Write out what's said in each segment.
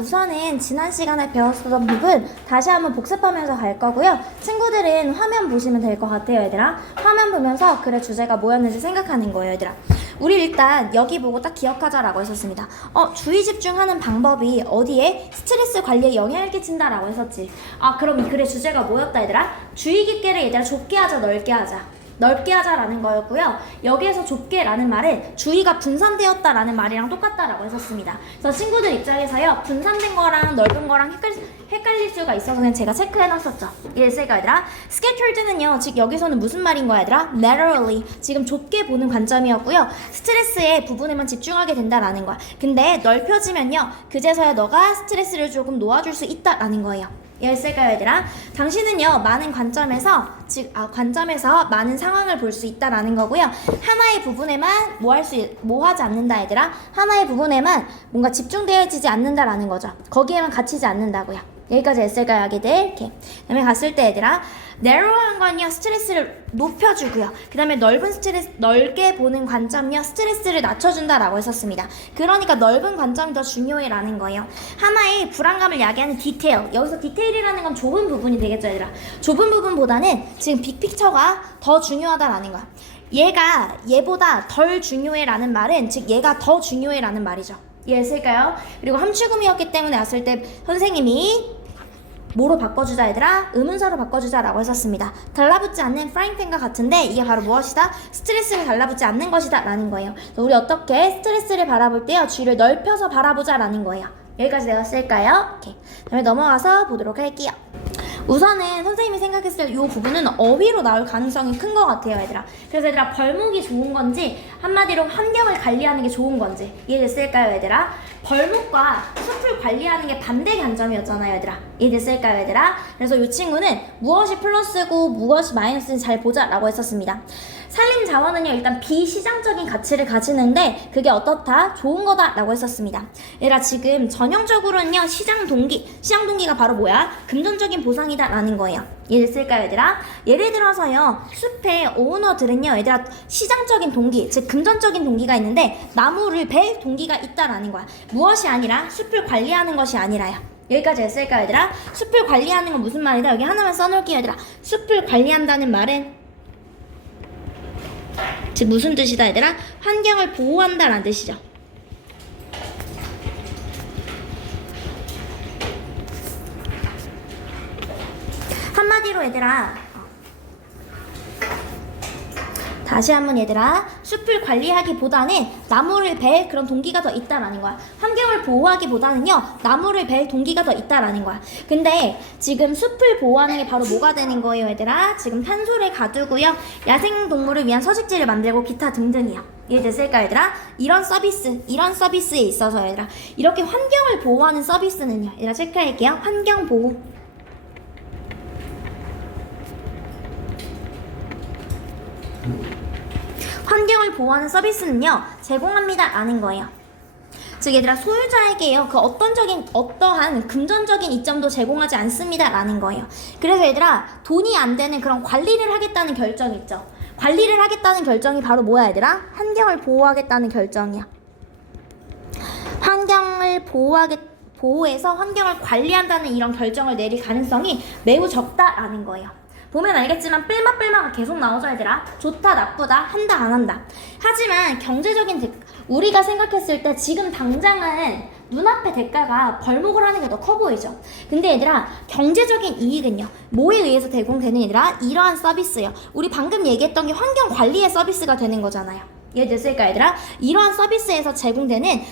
우선은 지난 시간에 배웠었던 부분 다시 한번 복습하면서 갈 거고요. 친구들은 화면 보시면 될 것 같아요, 얘들아. 화면 보면서 글의 주제가 뭐였는지 생각하는 거예요, 얘들아. 우리 일단 여기 보고 딱 기억하자라고 했었습니다. 주의 집중하는 방법이 어디에? 스트레스 관리에 영향을 끼친다라고 했었지. 그럼 이 글의 주제가 뭐였다, 얘들아? 주의 깊게를 얘들아 좁게 하자, 넓게 하자. 넓게 하자라는 거였고요. 여기에서 좁게라는 말은 주의가 분산되었다라는 말이랑 똑같다라고 했었습니다. 그래서 친구들 입장에서요, 분산된 거랑 넓은 거랑 헷갈릴 수가 있어서 그냥 제가 체크해놨었죠. 이해했을까, 얘들아? scattered는요, 즉 여기서는 무슨 말인 거야, 얘들아? narrowly, 지금 좁게 보는 관점이었고요. 스트레스의 부분에만 집중하게 된다라는 거야. 근데 넓혀지면요, 그제서야 너가 스트레스를 조금 놓아줄 수 있다라는 거예요. 이해했을까요, 얘들아? 당신은요, 많은 관점에서 많은 상황을 볼 수 있다라는 거고요. 하나의 부분에만 뭐 하지 않는다, 얘들아? 하나의 부분에만 뭔가 집중되어지지 않는다라는 거죠. 거기에만 갇히지 않는다고요. 여기까지 했을까요, 아기들? 이렇게. 그 다음에 갔을 때, 얘들아, narrow한 건요, 스트레스를 높여주고요. 그 다음에 넓게 보는 관점요, 스트레스를 낮춰준다라고 했었습니다. 그러니까 넓은 관점이 더 중요해라는 거예요. 하나의 불안감을 야기하는 디테일. 여기서 디테일이라는 건 좁은 부분이 되겠죠, 얘들아. 좁은 부분보다는 지금 빅픽처가 더 중요하다라는 거야. 얘보다 덜 중요해라는 말은, 즉 얘가 더 중요해라는 말이죠. 이해했을까요? 그리고 함축음이었기 때문에 왔을 때 선생님이 뭐로 바꿔주자, 얘들아? 의문사로 바꿔주자라고 했었습니다. 달라붙지 않는 프라이팬과 같은데 이게 바로 무엇이다? 스트레스를 달라붙지 않는 것이다 라는 거예요. 그래서 우리 어떻게 스트레스를 바라볼 때요, 주의를 넓혀서 바라보자 라는 거예요. 여기까지 내가 쓸까요? 오케이. 다음에 넘어가서 보도록 할게요. 우선은 선생님이 생각했을 때 이 부분은 어휘로 나올 가능성이 큰 것 같아요, 얘들아. 그래서 얘들아, 벌목이 좋은 건지 한마디로 환경을 관리하는 게 좋은 건지 이해됐을까요, 얘들아? 벌목과 숲을 관리하는 게 반대 관점이었잖아요, 얘들아. 이해됐을까요, 얘들아? 그래서 이 친구는 무엇이 플러스고 무엇이 마이너스인지 잘 보자라고 했었습니다. 산림 자원은요, 일단 비시장적인 가치를 가지는데 그게 어떻다? 좋은 거다 라고 했었습니다. 얘들아, 지금 전형적으로는요, 시장 동기가 바로 뭐야? 금전적인 보상이다 라는 거예요. 이해됐을까요, 얘들아? 예를 들어서요, 숲의 오너들은요, 얘들아, 시장적인 동기, 즉 금전적인 동기가 있는데 나무를 벨 동기가 있다라는 거야. 무엇이 아니라 숲을 관리하는 것이 아니라요. 여기까지 했을까요, 얘들아? 숲을 관리하는 건 무슨 말이다? 여기 하나만 써놓을게요, 얘들아. 숲을 관리한다는 말은 즉 무슨 뜻이다, 얘들아? 환경을 보호한다라는 뜻이죠. 한마디로 얘들아, 다시 한번 얘들아, 숲을 관리하기보다는 나무를 벨 그런 동기가 더 있다라는 거야. 환경을 보호하기보다는요, 나무를 벨 동기가 더 있다라는 거야. 근데 지금 숲을 보호하는 게 바로 뭐가 되는 거예요, 얘들아? 지금 탄소를 가두고요, 야생동물을 위한 서식지를 만들고 기타 등등이요. 이해됐을까, 얘들아? 이런 서비스에 있어서 얘들아, 이렇게 환경을 보호하는 서비스는요, 얘들아 체크할게요. 환경 보호. 환경을 보호하는 서비스는요, 제공합니다 라는 거예요. 즉 얘들아, 소유자에게요, 그 어떠한 금전적인 이점도 제공하지 않습니다 라는 거예요. 그래서 얘들아, 돈이 안 되는 그런 관리를 하겠다는 결정이 있죠. 관리를 하겠다는 결정이 바로 뭐야, 얘들아? 환경을 보호하겠다는 결정이야. 환경을 보호해서 환경을 관리한다는 이런 결정을 내릴 가능성이 매우 적다라는 거예요. 보면 알겠지만 뿔마뿔마가 계속 나오죠, 얘들아. 좋다, 나쁘다, 한다, 안 한다. 하지만 우리가 생각했을 때 지금 당장은 눈앞의 대가가 벌목을 하는 게 더 커 보이죠. 근데 얘들아, 경제적인 이익은요, 뭐에 의해서 제공되는, 얘들아? 이러한 서비스요. 우리 방금 얘기했던 게 환경 관리의 서비스가 되는 거잖아요. 이해됐을까, 얘들아? 이러한 서비스에서 제공되는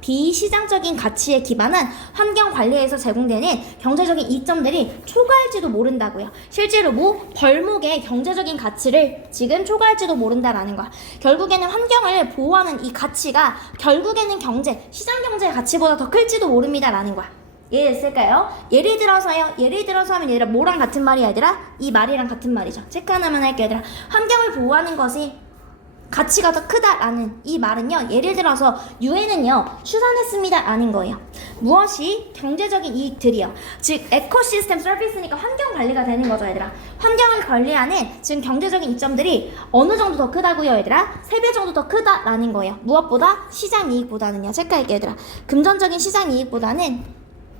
비시장적인 가치에 기반한 환경 관리에서 제공되는 경제적인 이점들이 초과할지도 모른다고요. 실제로 벌목의 경제적인 가치를 지금 초과할지도 모른다라는 거야. 결국에는 환경을 보호하는 이 가치가 결국에는 시장 경제의 가치보다 더 클지도 모릅니다라는 거야. 이해됐을까요? 예를 들어서 하면 얘들아, 뭐랑 같은 말이야, 얘들아? 이 말이랑 같은 말이죠. 체크 하나만 할게요, 얘들아. 환경을 보호하는 것이 가치가 더 크다라는 이 말은요, 예를 들어서 유엔은요, 추산했습니다 라는 거예요. 무엇이 경제적인 이익들이요. 즉 에코시스템 서비스니까 환경 관리가 되는 거죠, 얘들아. 환경을 관리하는 지금 경제적인 이점들이 어느 정도 더 크다고요, 얘들아? 3배 정도 더 크다라는 거예요. 무엇보다? 시장 이익보다는요. 체크할게요, 얘들아. 금전적인 시장 이익보다는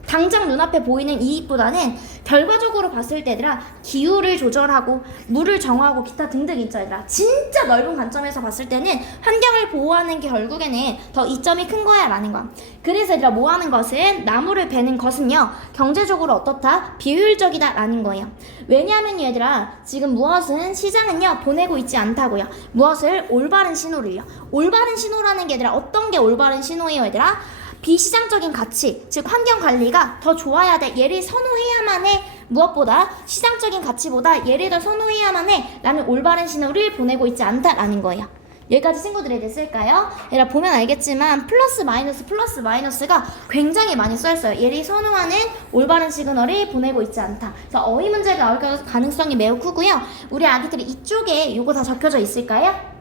당장 눈앞에 보이는 이익보다는 결과적으로 봤을 때 얘들아 기후를 조절하고 물을 정화하고 기타 등등 있죠, 얘들아. 진짜 넓은 관점에서 봤을 때는 환경을 보호하는 게 결국에는 더 이점이 큰 거야 라는 거야. 그래서 얘들아 뭐 하는 것은 나무를 베는 것은요 경제적으로 어떻다? 비효율적이다 라는 거예요. 왜냐하면 얘들아 지금 무엇은 시장은요 보내고 있지 않다고요. 무엇을? 올바른 신호를요. 올바른 신호라는 게 얘들아 어떤 게 올바른 신호예요, 얘들아? 비시장적인 가치, 즉 환경 관리가 더 좋아야 돼. 얘를 선호해야만 해. 무엇보다 시장적인 가치보다 얘를 더 선호해야만 해 라는 올바른 신호를 보내고 있지 않다라는 거예요. 여기까지 친구들이 됐을까요? 얘들아 보면 알겠지만 플러스 마이너스가 굉장히 많이 써있어요. 얘를 선호하는 올바른 시그널을 보내고 있지 않다. 그래서 어휘 문제가 나올 가능성이 매우 크고요. 우리 아기들이 이쪽에 요거 다 적혀져 있을까요?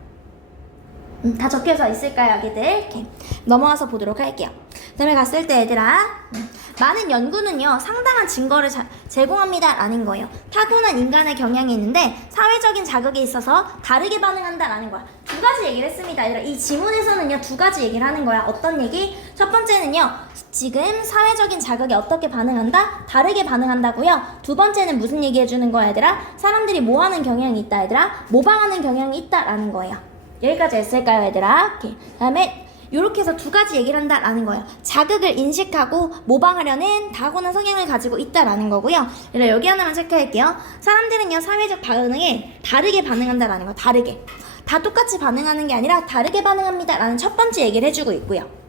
다 적혀져 있을까요, 아기들? 이렇게 넘어와서 보도록 할게요. 그 다음에 갔을 때 얘들아 많은 연구는요 상당한 증거를 제공합니다 라는 거예요. 타고난 인간의 경향이 있는데 사회적인 자극에 있어서 다르게 반응한다 라는 거야. 두 가지 얘기를 했습니다, 얘들아. 이 지문에서는요 두 가지 얘기를 하는 거야. 어떤 얘기? 첫 번째는요 지금 사회적인 자극에 어떻게 반응한다? 다르게 반응한다고요. 두 번째는 무슨 얘기 해주는 거야, 얘들아? 사람들이 뭐 하는 경향이 있다, 얘들아? 모방하는 경향이 있다 라는 거예요. 여기까지 했을까요, 얘들아? 오케이. 그 다음에 이렇게 해서 두 가지 얘기를 한다라는 거예요. 자극을 인식하고 모방하려는 타고난 성향을 가지고 있다라는 거고요. 그래서 여기 하나만 체크할게요. 사람들은요 사회적 반응에 다르게 반응한다라는 거예요. 다르게. 다 똑같이 반응하는 게 아니라 다르게 반응합니다라는 첫 번째 얘기를 해주고 있고요.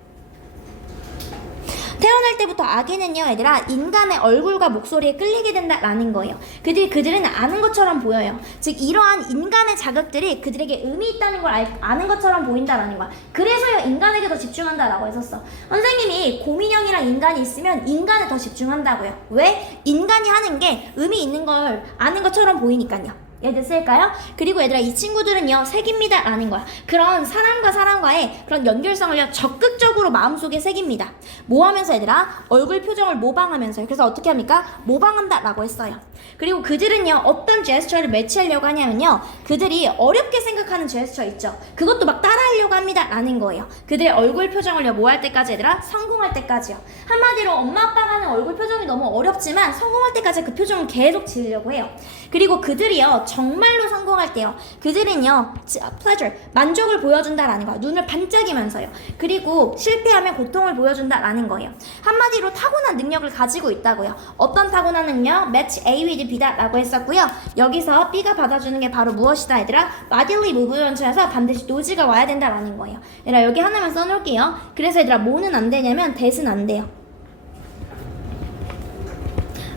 태어날 때부터 아기는요 얘들아 인간의 얼굴과 목소리에 끌리게 된다라는 거예요. 그들은 아는 것처럼 보여요. 즉 이러한 인간의 자극들이 그들에게 의미 있다는 걸 아는 것처럼 보인다라는 거야. 그래서요 인간에게 더 집중한다라고 했었어. 선생님이 곰인형이랑 인간이 있으면 인간에 더 집중한다고요. 왜? 인간이 하는 게 의미 있는 걸 아는 것처럼 보이니까요. 이해됐을까요? 그리고 얘들아 이 친구들은요 새깁니다 라는 거야. 그런 사람과 사람과의 그런 연결성을요 적극적으로 마음속에 새깁니다. 뭐 하면서 얘들아? 얼굴 표정을 모방하면서요. 그래서 어떻게 합니까? 모방한다 라고 했어요. 그리고 그들은요 어떤 제스처를 매치하려고 하냐면요 그들이 어렵게 생각하는 제스처 있죠. 그것도 막 따라하려고 합니다 라는 거예요. 그들의 얼굴 표정을요 뭐 할 때까지 얘들아? 성공할 때까지요. 한마디로 엄마 아빠가 하는 얼굴 표정이 너무 어렵지만 성공할 때까지 그 표정을 계속 지으려고 해요. 그리고 그들이요 정말로 성공할 때요 그들은요 pleasure 만족을 보여준다라는 거야. 눈을 반짝이면서요. 그리고 실패하면 고통을 보여준다라는 거예요. 한마디로 타고난 능력을 가지고 있다고요. 어떤 타고난 능력? match A with B다 라고 했었고요. 여기서 B가 받아주는 게 바로 무엇이다 얘들아? bodily movement에서 반드시 노즈가 와야 된다라는 거예요. 얘들아 여기 하나만 써놓을게요. 그래서 얘들아 뭐는 안 되냐면 that은 안 돼요.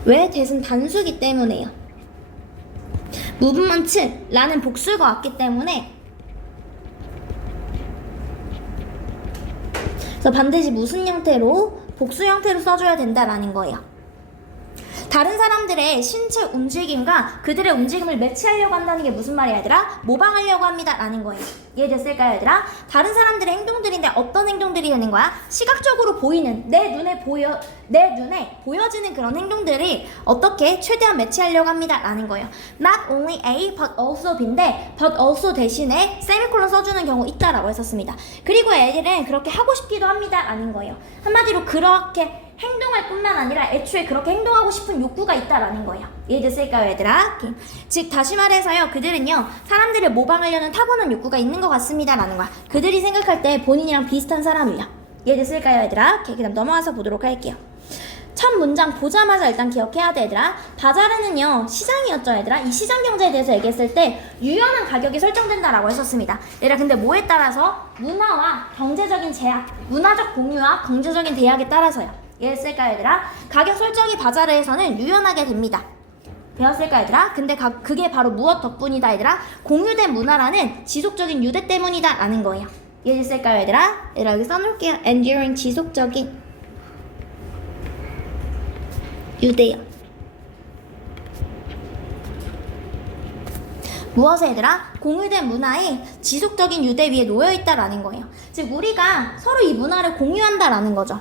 왜? that은 단수기 때문에요. movement라는 복수가 왔기 때문에 그래서 반드시 무슨 형태로? 복수 형태로 써줘야 된다라는 거예요. 다른 사람들의 신체 움직임과 그들의 움직임을 매치하려고 한다는 게 무슨 말이야 얘들아? 모방하려고 합니다 라는 거예요. 이해됐을까요 얘들아? 다른 사람들의 행동들인데 어떤 행동들이 되는 거야? 시각적으로 보이는 내 눈에 보여지는 그런 행동들이 어떻게 최대한 매치하려고 합니다 라는 거예요. Not only A but also B인데 but also 대신에 세미콜론 써주는 경우 있다라고 했었습니다. 그리고 애들은 그렇게 하고 싶기도 합니다 라는 거예요. 한마디로 그렇게 행동할 뿐만 아니라 애초에 그렇게 행동하고 싶은 욕구가 있다라는 거예요. 이해됐을까요 얘들아? 즉 다시 말해서요 그들은요 사람들을 모방하려는 타고난 욕구가 있는 것 같습니다 라는 거야. 그들이 생각할 때 본인이랑 비슷한 사람이야. 이해됐을까요 얘들아? 그 다음 넘어가서 보도록 할게요. 첫 문장 보자마자 일단 기억해야 돼 얘들아. 바자르는요 시장이었죠 얘들아. 이 시장 경제에 대해서 얘기했을 때 유연한 가격이 설정된다라고 했었습니다. 얘들아 근데 뭐에 따라서? 문화와 경제적인 제약, 문화적 공유와 경제적인 대약에 따라서요. 이해했을까요 얘들아? 가격 설정이 바자르에서는 유연하게 됩니다. 배웠을까 얘들아? 근데 그게 바로 무엇 덕분이다 얘들아? 공유된 문화라는 지속적인 유대 때문이다 라는 거예요. 이해했을까요 얘들아? 얘들아 여기 써놓을게요. enduring 지속적인 유대요. 무엇에 얘들아? 공유된 문화의 지속적인 유대 위에 놓여있다라는 거예요. 즉 우리가 서로 이 문화를 공유한다라는 거죠.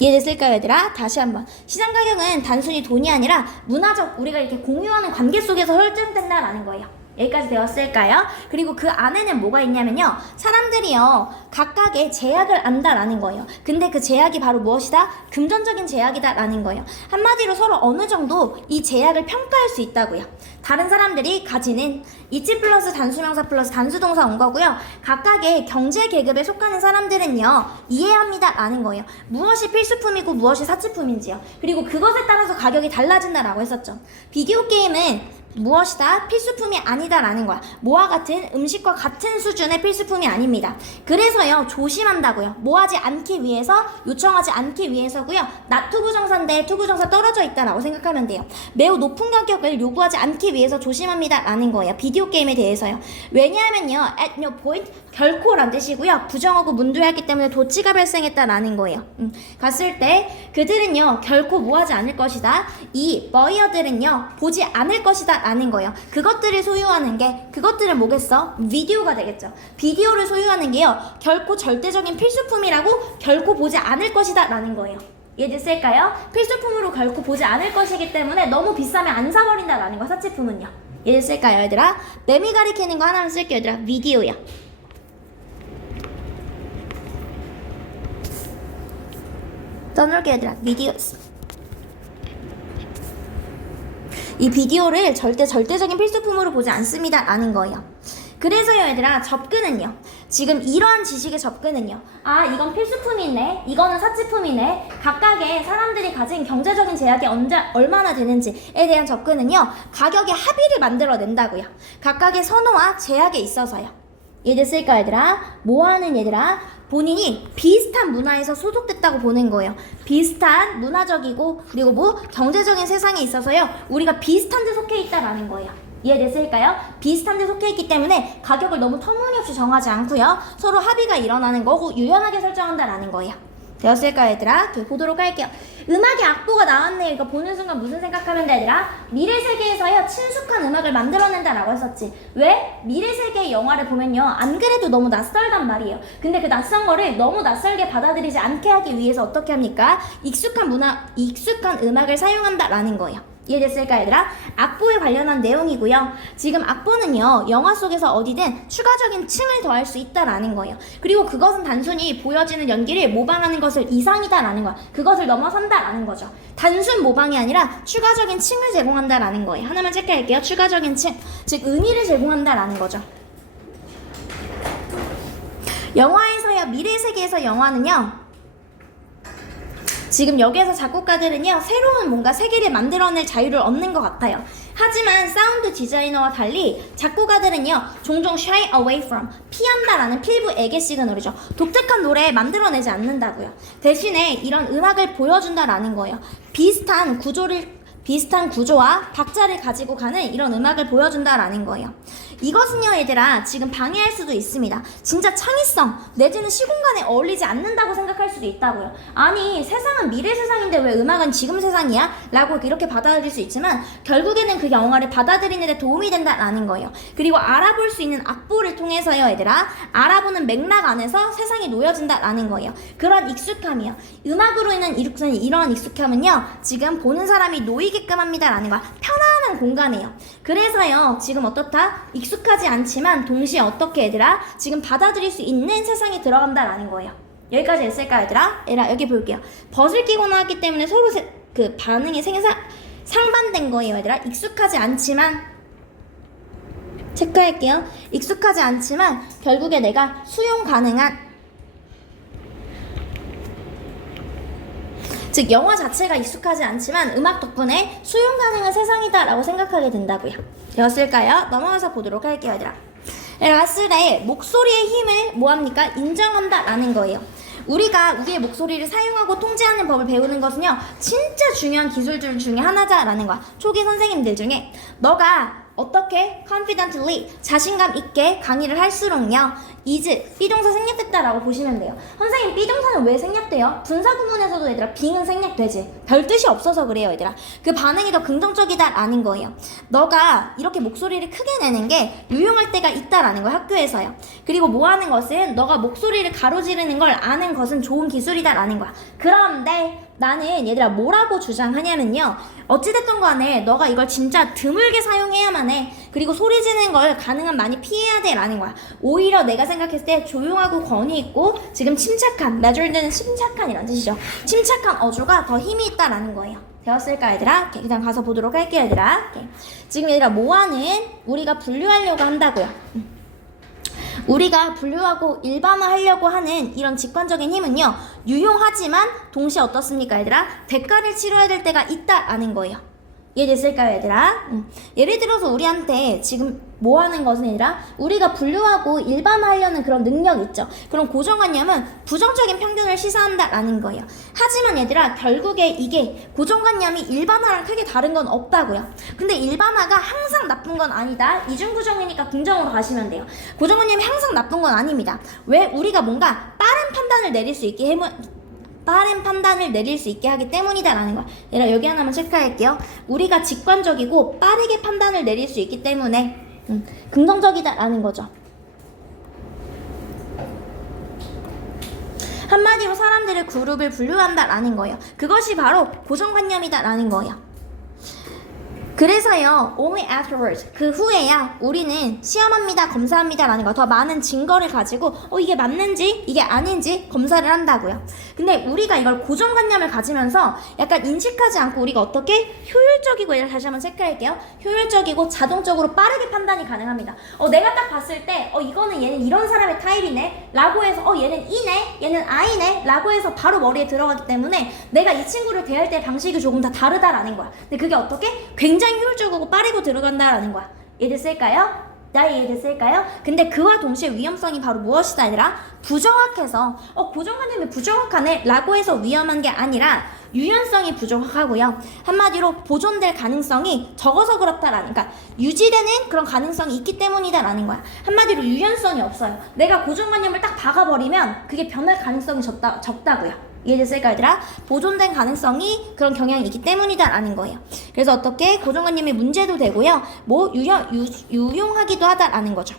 이해됐을까요, 얘들아? 다시 한번. 시장 가격은 단순히 돈이 아니라 문화적 우리가 이렇게 공유하는 관계 속에서 설정된다라는 거예요. 여기까지 되었을까요? 그리고 그 안에는 뭐가 있냐면요. 사람들이요. 각각의 제약을 안다라는 거예요. 근데 그 제약이 바로 무엇이다? 금전적인 제약이다라는 거예요. 한마디로 서로 어느 정도 이 제약을 평가할 수 있다고요. 다른 사람들이 가지는 이치 플러스 단수명사 플러스 단수동사 온 거고요. 각각의 경제 계급에 속하는 사람들은요. 이해합니다라는 거예요. 무엇이 필수품이고 무엇이 사치품인지요. 그리고 그것에 따라서 가격이 달라진다라고 했었죠. 비디오 게임은 무엇이다? 필수품이 아니다라는 거야. 뭐와 같은 음식과 같은 수준의 필수품이 아닙니다. 그래서요 조심한다고요. 뭐하지 않기 위해서, 요청하지 않기 위해서고요. 나 투부정사인데 투부정사 떨어져 있다라고 생각하면 돼요. 매우 높은 가격을 요구하지 않기 위해서 조심합니다라는 거예요. 비디오 게임에 대해서요. 왜냐하면요 at no point 결코란 뜻이고요. 부정하고 문두하기 때문에 도치가 발생했다라는 거예요. 갔을 때 그들은요 결코 뭐하지 않을 것이다. 이 버이어들은요 보지 않을 것이다 라는 거예요. 그것들을 소유하는 게, 그것들은 뭐겠어? 비디오가 되겠죠. 비디오를 소유하는 게요 결코 절대적인 필수품이라고 결코 보지 않을 것이다 라는 거예요. 이해됐을까요? 필수품으로 결코 보지 않을 것이기 때문에 너무 비싸면 안 사버린다 라는 거. 사치품은요. 이해됐을까요 얘들아? 매미 가리키는 거 하나만 쓸게요 얘들아. 비디오야. 써놓을게요 얘들아. 비디오스. 이 비디오를 절대적인 필수품으로 보지 않습니다 라는 거예요. 그래서요 얘들아 접근은요, 지금 이러한 지식의 접근은요, 아 이건 필수품이네, 이거는 사치품이네, 각각의 사람들이 가진 경제적인 제약이 얼마나 되는지에 대한 접근은요 가격의 합의를 만들어낸다고요. 각각의 선호와 제약에 있어서요. 이해됐을까 얘들아? 뭐하는 얘들아? 본인이 비슷한 문화에서 소속됐다고 보는 거예요. 비슷한 문화적이고 그리고 뭐 경제적인 세상에 있어서요 우리가 비슷한 데 속해 있다라는 거예요. 이해됐을까요? 비슷한 데 속해 있기 때문에 가격을 너무 터무니없이 정하지 않고요 서로 합의가 일어나는 거고 유연하게 설정한다라는 거예요. 되었을까요 얘들아? 보도록 할게요. 음악의 악보가 나왔네요. 이거 보는 순간 무슨 생각하면 돼 얘들아? 미래 세계에서요 친숙한 음악을 만들어낸다라고 했었지. 왜? 미래 세계의 영화를 보면요 안 그래도 너무 낯설단 말이에요. 근데 그 낯선 거를 너무 낯설게 받아들이지 않게 하기 위해서 어떻게 합니까? 익숙한 음악을 사용한다라는 거예요. 이해됐을까 얘들아? 악보에 관련한 내용이고요. 지금 악보는요 영화 속에서 어디든 추가적인 층을 더할 수 있다라는 거예요. 그리고 그것은 단순히 보여지는 연기를 모방하는 것을 이상이다라는 거야. 그것을 넘어선다라는 거죠. 단순 모방이 아니라 추가적인 층을 제공한다라는 거예요. 하나만 체크할게요. 추가적인 층, 즉 의미를 제공한다라는 거죠. 영화에서요, 미래 세계에서 영화는요 지금 여기에서 작곡가들은요 새로운 뭔가 세계를 만들어낼 자유를 얻는 것 같아요. 하지만 사운드 디자이너와 달리 작곡가들은요 종종 shy away from, 피한다라는 필부 애계 시그널이죠. 독특한 노래 만들어내지 않는다고요. 대신에 이런 음악을 보여준다라는 거예요. 비슷한 구조와 박자를 가지고 가는 이런 음악을 보여준다라는 거예요. 이것은요 얘들아 지금 방해할 수도 있습니다. 진짜 창의성 내지는 시공간에 어울리지 않는다고 생각할 수도 있다고요. 아니 세상은 미래 세상인데 왜 음악은 지금 세상이야? 라고 이렇게 받아들일 수 있지만 결국에는 그 영화를 받아들이는 데 도움이 된다라는 거예요. 그리고 알아볼 수 있는 악보를 통해서요 얘들아 알아보는 맥락 안에서 세상이 놓여진다라는 거예요. 그런 익숙함이요. 음악으로 인한 이러한 익숙함은요 지금 보는 사람이 놓이게끔 합니다라는 거야. 편안한 공간이에요. 그래서요 지금 어떻다? 익숙하지 않지만 동시에 어떻게 얘들아? 지금 받아들일 수 있는 세상이 들어간다라는 거예요. 여기까지 했을까 얘들아? 여기 볼게요. 벗을 끼고 나왔기 때문에 서로 그 반응이 상반된 거예요 얘들아. 익숙하지 않지만 체크할게요. 익숙하지 않지만 결국에 내가 수용 가능한, 즉 영화 자체가 익숙하지 않지만 음악 덕분에 수용 가능한 세상이다 라고 생각하게 된다고요. 되었을까요? 넘어가서 보도록 할게요 얘들아. 라스의 목소리의 힘을 뭐합니까? 인정한다 라는 거예요. 우리가 우리의 목소리를 사용하고 통제하는 법을 배우는 것은요 진짜 중요한 기술들 중에 하나다라는 거야. 초기 선생님들 중에 너가 어떻게? confidently, 자신감 있게 강의를 할수록요. is, 비동사 생략됐다라고 보시면 돼요. 선생님, 비동사는 왜 생략돼요? 분사 구문에서도 얘들아 being은 생략되지. 별 뜻이 없어서 그래요, 얘들아. 그 반응이 더 긍정적이다라는 거예요. 너가 이렇게 목소리를 크게 내는 게 유용할 때가 있다라는 거야, 학교에서요. 그리고 뭐 하는 것은 너가 목소리를 가로지르는 걸 아는 것은 좋은 기술이다라는 거야. 그런데 나는 얘들아 뭐라고 주장하냐면요. 어찌됐든 간에 너가 이걸 진짜 드물게 사용해야만 해. 그리고 소리 지르는 걸 가능한 많이 피해야 돼 라는 거야. 오히려 내가 생각했을 때 조용하고 권위 있고 지금 침착한, measured는 침착한 이란 뜻이죠. 침착한 어조가 더 힘이 있다라는 거예요. 되었을까 얘들아? 오케이, 그다음 가서 보도록 할게요 얘들아. 오케이. 지금 얘들아 뭐하는 우리가 분류하려고 한다고요. 우리가 분류하고 일반화하려고 하는 이런 직관적인 힘은요, 유용하지만 동시에 어떻습니까 얘들아? 대가를 치러야 될 때가 있다라는 거예요. 이해됐을까요 얘들아? 예를 들어서 우리한테 지금 뭐 하는 것은 얘들아? 우리가 분류하고 일반화하려는 그런 능력 있죠. 그런 고정관념은 부정적인 편견을 시사한다라는 거예요. 하지만 얘들아 결국에 이게 고정관념이 일반화랑 크게 다른 건 없다고요. 근데 일반화가 항상 나쁜 건 아니다. 이중부정이니까 긍정으로 가시면 돼요. 고정관념이 항상 나쁜 건 아닙니다. 왜? 우리가 뭔가 빠른 판단을 내릴 수 있게 하기 때문이다라는 거야. 얘들아 여기 하나만 체크할게요. 우리가 직관적이고 빠르게 판단을 내릴 수 있기 때문에 긍정적이다라는 거죠. 한마디로 사람들의 그룹을 분류한다라는 거예요. 그것이 바로 고정관념이다라는 거예요. 그래서요, only afterwards, 그 후에야 우리는 시험합니다, 검사합니다 라는 거, 더 많은 증거를 가지고 이게 맞는지 이게 아닌지 검사를 한다고요. 근데 우리가 이걸 고정관념을 가지면서 약간 인식하지 않고 우리가 어떻게 효율적이고, 얘를 다시 한번 체크할게요. 효율적이고 자동적으로 빠르게 판단이 가능합니다. 내가 딱 봤을 때 이거는 얘는 이런 사람의 타입이네 라고 해서 얘는 E네, 얘는 I네 라고 해서 바로 머리에 들어가기 때문에 내가 이 친구를 대할 때 방식이 조금 다 다르다라는 거야. 근데 그게 어떻게? 굉장히 효율적이고 빠르고 들어간다라는 거야. 이해됐을까요? 이해됐을까요? 근데 그와 동시에 위험성이 바로 무엇이다 얘들아? 부정확해서 고정관념이 부정확하네 라고 해서 위험한 게 아니라 유연성이 부족하고요. 한마디로 보존될 가능성이 적어서 그렇다라는, 그러니까 유지되는 그런 가능성이 있기 때문이다라는 거야. 한마디로 유연성이 없어요. 내가 고정관념을 딱 박아버리면 그게 변할 가능성이 적다고요. 이해됐을까 얘들아? 보존된 가능성이 그런 경향이 있기 때문이다라는 거예요. 그래서 어떻게 고정관념이 문제도 되고요. 유용하기도 하다라는 거죠.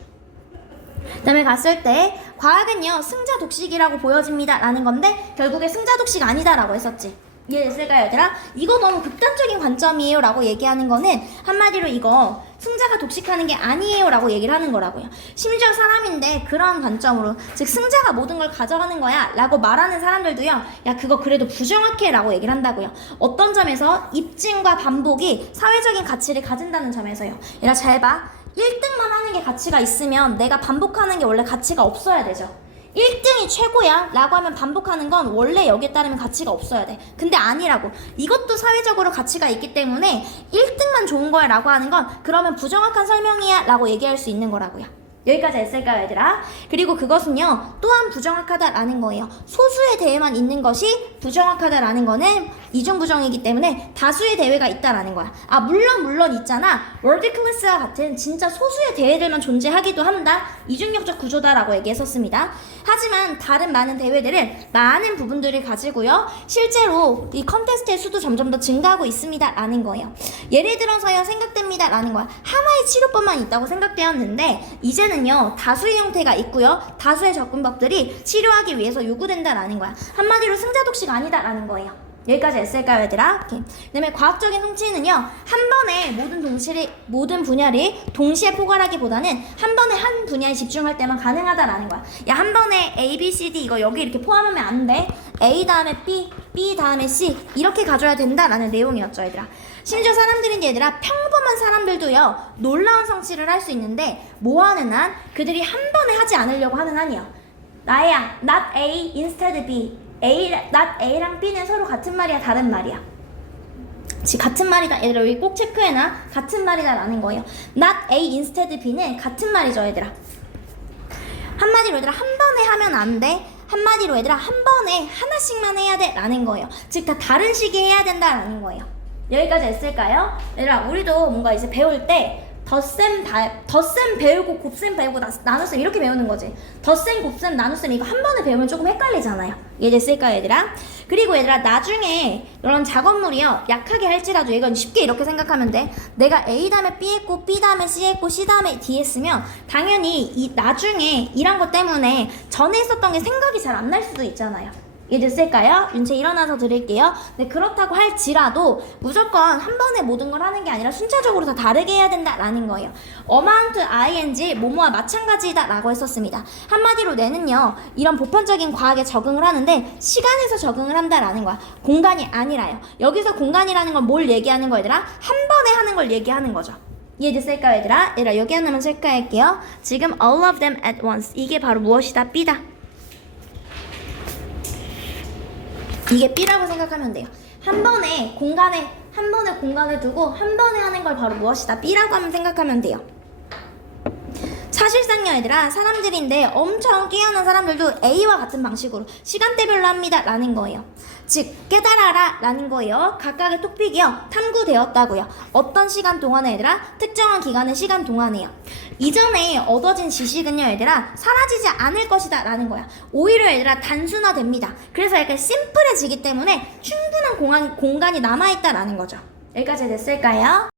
그 다음에 갔을 때 과학은요 승자 독식이라고 보여집니다 라는 건데 결국에 승자 독식 아니다라고 했었지. 이해됐을까요 얘들아? 이거 너무 극단적인 관점이에요 라고 얘기하는 거는 한마디로 이거 승자가 독식하는 게 아니에요 라고 얘기를 하는 거라고요. 심지어 사람인데 그러한 관점으로, 즉 승자가 모든 걸 가져가는 거야 라고 말하는 사람들도요, 야 그거 그래도 부정확해 라고 얘기를 한다고요. 어떤 점에서? 입증과 반복이 사회적인 가치를 가진다는 점에서요. 얘들아 잘 봐. 1등만 하는 게 가치가 있으면 내가 반복하는 게 원래 가치가 없어야 되죠. 1등이 최고야 라고 하면 반복하는 건 원래 여기에 따르면 가치가 없어야 돼. 근데 아니라고. 이것도 사회적으로 가치가 있기 때문에 1등만 좋은 거야 라고 하는 건 그러면 부정확한 설명이야 라고 얘기할 수 있는 거라고요. 여기까지 했을까요 얘들아? 그리고 그것은요 또한 부정확하다라는 거예요. 소수의 대회만 있는 것이 부정확하다라는 거는 이중부정이기 때문에 다수의 대회가 있다라는 거야. 물론 있잖아. 월드클래스와 같은 진짜 소수의 대회들만 존재하기도 한다. 이중력적 구조다라고 얘기했었습니다. 하지만 다른 많은 대회들은 많은 부분들을 가지고요 실제로 이 컨테스트의 수도 점점 더 증가하고 있습니다 라는 거예요. 예를 들어서요 생각됩니다 라는 거야. 하나의 치료법만 있다고 생각되었는데 이제는요 다수의 형태가 있고요 다수의 접근법들이 치료하기 위해서 요구된다라는 거야. 한마디로 승자 독식 아니다라는 거예요. 여기까지 했을까요 얘들아? 그 다음에 과학적인 성취는요 한 번에 모든 분야를 동시에 포괄하기보다는 한 번에 한 분야에 집중할 때만 가능하다라는 거야. 야 한 번에 A, B, C, D 이거 여기 이렇게 포함하면 안 돼. A 다음에 B, B 다음에 C 이렇게 가져야 된다라는 내용이었죠 얘들아. 심지어 사람들은 얘들아 평범한 사람들도요 놀라운 성취를 할 수 있는데 뭐하는 한? 그들이 한 번에 하지 않으려고 하는 한이요. 나야 not A instead B. not A랑 B는 서로 같은 말이야 다른 말이야? 같은 말이다. 얘들아 여기 꼭 체크해놔. 같은 말이다 라는 거예요. not A instead B는 같은 말이죠 얘들아. 한마디로 얘들아 한 번에 하면 안 돼. 한마디로 얘들아 한 번에 하나씩만 해야 돼 라는 거예요. 즉 다 다른 시기에 해야 된다라는 거예요. 여기까지 했을까요? 얘들아 우리도 뭔가 이제 배울 때 덧셈 배우고 곱셈 배우고 나눗셈 이렇게 배우는 거지. 덧셈, 곱셈, 나눗셈 이거 한 번에 배우면 조금 헷갈리잖아요. 이해됐을까요, 얘들아? 그리고 얘들아, 나중에 이런 작업물이요 약하게 할지라도 이건 쉽게 이렇게 생각하면 돼. 내가 A 다음에 B 했고 B 다음에 C 했고 C 다음에 D 했으면 당연히 이 나중에 이런 것 때문에 전에 있었던 게 생각이 잘 안 날 수도 있잖아요. 이해됐을까요? 윤채 일어나서 드릴게요. 네, 그렇다고 할지라도 무조건 한 번에 모든 걸 하는 게 아니라 순차적으로 다 다르게 해야 된다라는 거예요. amount ing 뭐뭐와 마찬가지다라고 했었습니다. 한마디로 뇌는요 이런 보편적인 과학에 적응을 하는데 시간에서 적응을 한다라는 거야. 공간이 아니라요. 여기서 공간이라는 건 뭘 얘기하는 거 얘들아? 한 번에 하는 걸 얘기하는 거죠. 이해됐을까요 얘들아? 얘들아 여기 하나만 체크할게요. 지금 all of them at once 이게 바로 무엇이다? B다. 이게 B라고 생각하면 돼요. 한 번에 공간을 두고 한 번에 하는 걸 바로 무엇이다? B라고 하면 생각하면 돼요. 사실상요 얘들아 사람들인데 엄청 뛰어난 사람들도 A와 같은 방식으로 시간대별로 합니다 라는 거예요. 즉 깨달아라 라는 거예요. 각각의 토픽이요 탐구되었다고요. 어떤 시간 동안에 얘들아? 특정한 기간의 시간 동안에요. 이전에 얻어진 지식은요 얘들아 사라지지 않을 것이다 라는 거야. 오히려 얘들아 단순화됩니다. 그래서 약간 심플해지기 때문에 충분한 공간이 남아있다 라는 거죠. 여기까지 됐을까요?